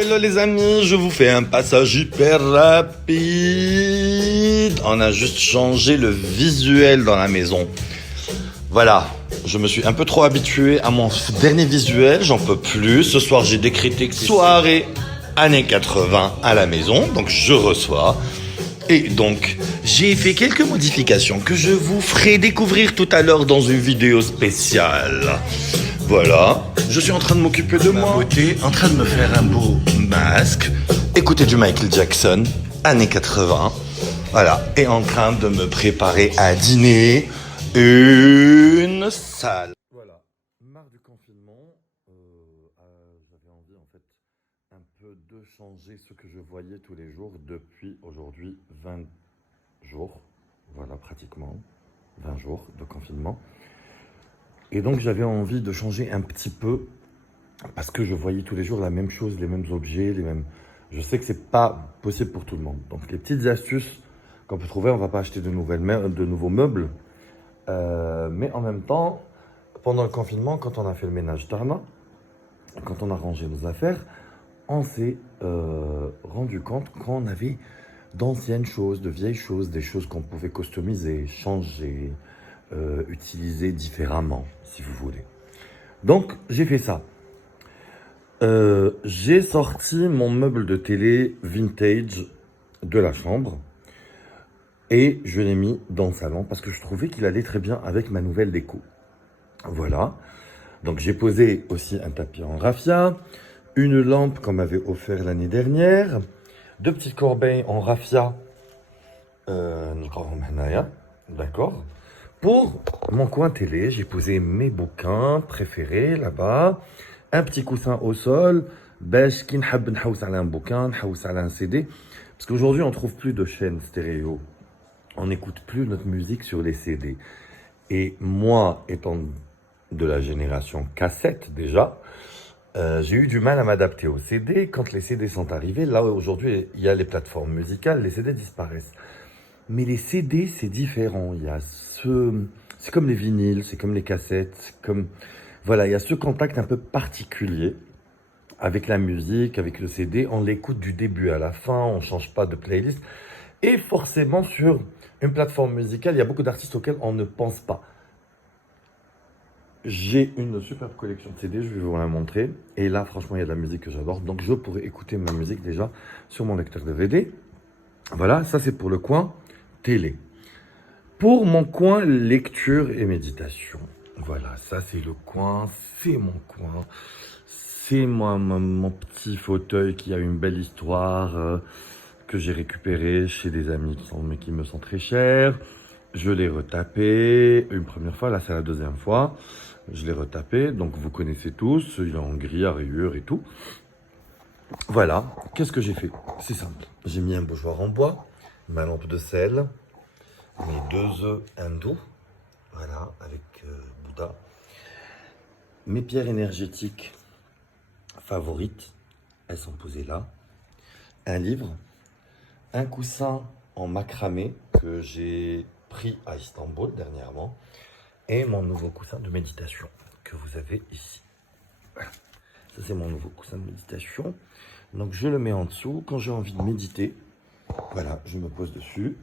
Hello les amis, je vous fais un passage hyper rapide. On a juste changé le visuel dans la maison. Voilà, je me suis un peu trop habitué à mon dernier visuel, j'en peux plus. Ce soir j'ai décrété soirée années 80 à la maison, donc je reçois. Et donc, j'ai fait quelques modifications que je vous ferai découvrir tout à l'heure dans une vidéo spéciale. Voilà, je suis en train de m'occuper de ma beauté, en train de me faire un beau masque, écouter du Michael Jackson, années 80, voilà, et en train de me préparer à dîner, une salle. Voilà, marre du confinement, j'avais envie en fait un peu de changer ce que je voyais tous les jours depuis aujourd'hui 20 jours, voilà pratiquement 20 jours de confinement. Et donc j'avais envie de changer un petit peu parce que je voyais tous les jours la même chose, les mêmes objets, les mêmes... Je sais que c'est pas possible pour tout le monde. Donc les petites astuces qu'on peut trouver, on va pas acheter de nouveaux meubles. Mais en même temps, pendant le confinement, quand on a fait le ménage d'Arna, quand on a rangé nos affaires, on s'est rendu compte qu'on avait d'anciennes choses, de vieilles choses, des choses qu'on pouvait customiser, changer, utiliser différemment, si vous voulez. Donc, j'ai fait ça. J'ai sorti mon meuble de télé vintage de la chambre et je l'ai mis dans le salon parce que je trouvais qu'il allait très bien avec ma nouvelle déco. Voilà. Donc, j'ai posé aussi un tapis en raffia, une lampe qu'on m'avait offert l'année dernière, deux petites corbeilles en raffia, d'accord. Pour mon coin télé, j'ai posé mes bouquins préférés là-bas, un petit coussin au sol, باش كي نحب نحوس على un bouquin, نحوس على un CD, parce qu'aujourd'hui on trouve plus de chaînes stéréo, on n'écoute plus notre musique sur les CD. Et moi, étant de la génération cassette déjà, j'ai eu du mal à m'adapter aux CD. Quand les CD sont arrivés, là aujourd'hui il y a les plateformes musicales, les CD disparaissent. Mais les CD, c'est différent. Il y a c'est comme les vinyles, c'est comme les cassettes, voilà, il y a ce contact un peu particulier avec la musique, avec le CD. On l'écoute du début à la fin, on change pas de playlist. Et forcément, sur une plateforme musicale, il y a beaucoup d'artistes auxquels on ne pense pas. J'ai une superbe collection de CD, je vais vous la montrer. Et là, franchement, il y a de la musique que j'adore. Donc, je pourrais écouter ma musique déjà sur mon lecteur DVD. Voilà, ça c'est pour le coin télé. Pour mon coin lecture et méditation, voilà, ça c'est le coin, c'est mon coin, c'est mon petit fauteuil qui a une belle histoire que j'ai récupéré chez des amis qui me sont très chers. Je l'ai retapé une première fois, là c'est la deuxième fois, je l'ai retapé, donc vous connaissez tous, il est en gris à rayures et tout. Voilà, qu'est-ce que j'ai fait? C'est simple, j'ai mis un bougeoir en bois, ma lampe de sel, mes 2 œufs hindous, voilà, avec Bouddha, mes pierres énergétiques favorites, elles sont posées là, un livre, un coussin en macramé que j'ai pris à Istanbul dernièrement, et mon nouveau coussin de méditation que vous avez ici. Voilà. Ça c'est mon nouveau coussin de méditation. Donc je le mets en dessous quand j'ai envie de méditer. Voilà, je me pose dessus.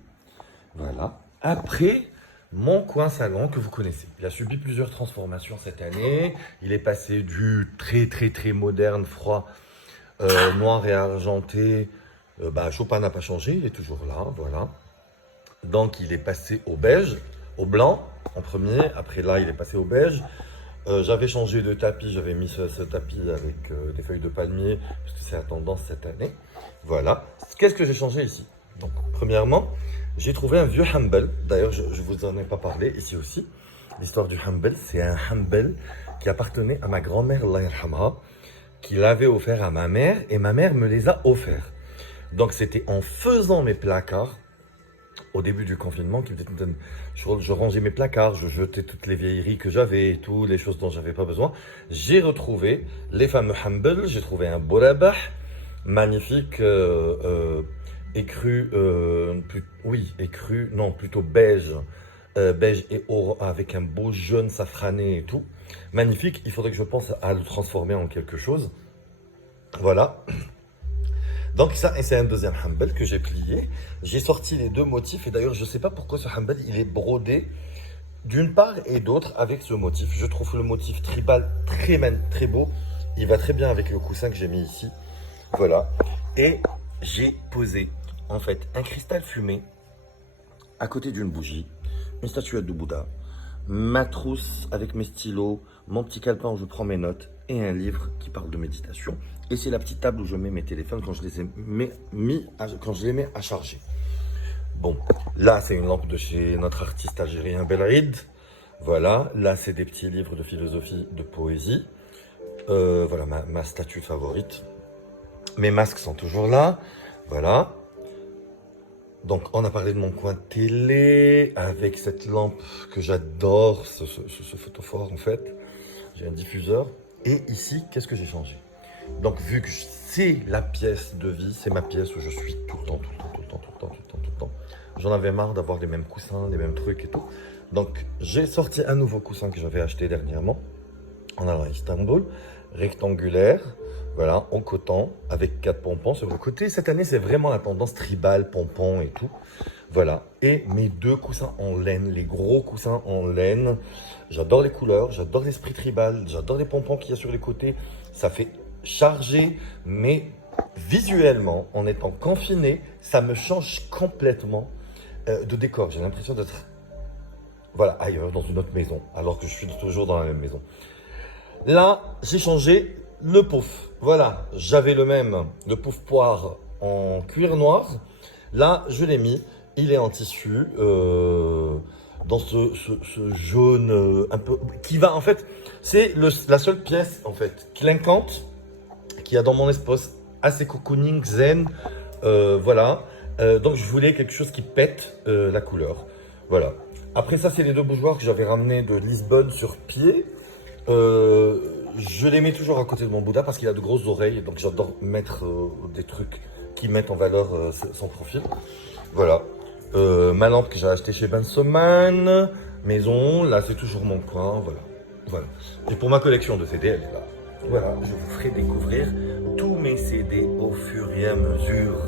Voilà. Après, mon coin salon que vous connaissez. Il a subi plusieurs transformations cette année. Il est passé du très moderne, froid, noir et argenté. Chopin n'a pas changé, il est toujours là, voilà. Donc il est passé au beige, au blanc en premier. Après là, il est passé au beige. J'avais changé de tapis, j'avais mis ce tapis avec des feuilles de palmier, parce que c'est la tendance cette année. Voilà. Qu'est-ce que j'ai changé ici? Donc, premièrement, j'ai trouvé un vieux Humble. D'ailleurs, je vous en ai pas parlé ici aussi. L'histoire du Humble, c'est un Humble qui appartenait à ma grand-mère, Allah yarhamha, qui l'avait offert à ma mère, et ma mère me les a offerts. Donc, c'était en faisant mes placards, au début du confinement, je rangeais mes placards, je jetais toutes les vieilleries que j'avais et tout, les choses dont j'avais pas besoin. J'ai retrouvé les fameux Humble, j'ai trouvé un Bourabah, magnifique, écru, plutôt beige, beige et or, avec un beau jaune safrané et tout. Magnifique, il faudrait que je pense à le transformer en quelque chose. Voilà. Donc ça, et c'est un deuxième hambel que j'ai plié. J'ai sorti les deux motifs et d'ailleurs, je ne sais pas pourquoi ce hambel, il est brodé d'une part et d'autre avec ce motif. Je trouve le motif tribal très beau. Il va très bien avec le coussin que j'ai mis ici. Voilà. Et j'ai posé en fait un cristal fumé à côté d'une bougie, une statuette de Bouddha, ma trousse avec mes stylos, mon petit calepin où je prends mes notes et un livre qui parle de méditation. Et c'est la petite table où je mets mes téléphones quand je les mets à charger. Bon, là c'est une lampe de chez notre artiste algérien Belraïd. Voilà, là c'est des petits livres de philosophie, de poésie. Voilà ma statue favorite. Mes masques sont toujours là. Voilà. Donc, on a parlé de mon coin télé avec cette lampe que j'adore, ce photophore en fait. J'ai un diffuseur. Et ici, qu'est-ce que j'ai changé? Donc, vu que c'est la pièce de vie, c'est ma pièce où je suis tout le temps. J'en avais marre d'avoir les mêmes coussins, les mêmes trucs et tout. Donc, j'ai sorti un nouveau coussin que j'avais acheté dernièrement en allant à Istanbul, rectangulaire. Voilà, en coton, avec 4 pompons sur le côté. Cette année, c'est vraiment la tendance tribal, pompons et tout. Voilà, et mes deux coussins en laine, les gros coussins en laine. J'adore les couleurs, j'adore l'esprit tribal, j'adore les pompons qu'il y a sur les côtés. Ça fait charger, mais visuellement, en étant confiné, ça me change complètement de décor. J'ai l'impression d'être, voilà, ailleurs, dans une autre maison, alors que je suis toujours dans la même maison. Là, j'ai changé le pouf. Voilà, j'avais le pouf poire en cuir noir. Là, je l'ai mis. Il est en tissu, dans ce jaune un peu... Qui va, en fait, c'est la seule pièce, en fait, clinquante qu'il y a dans mon espace. Assez cocooning, zen. Voilà. Donc, je voulais quelque chose qui pète la couleur. Voilà. Après ça, c'est les deux bougeoirs que j'avais ramenés de Lisbonne sur pied. Je les mets toujours à côté de mon Bouddha parce qu'il a de grosses oreilles, donc j'adore mettre des trucs qui mettent en valeur son profil. Voilà. Ma lampe que j'ai achetée chez Bensoman, maison, là c'est toujours mon coin, voilà. Et pour ma collection de CD, elle est là. Voilà, je vous ferai découvrir tous mes CD au fur et à mesure.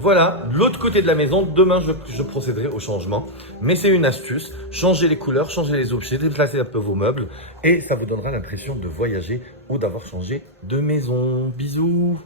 Voilà, de l'autre côté de la maison, demain je procéderai au changement. Mais c'est une astuce, changer les couleurs, changer les objets, déplacer un peu vos meubles. Et ça vous donnera l'impression de voyager ou d'avoir changé de maison. Bisous!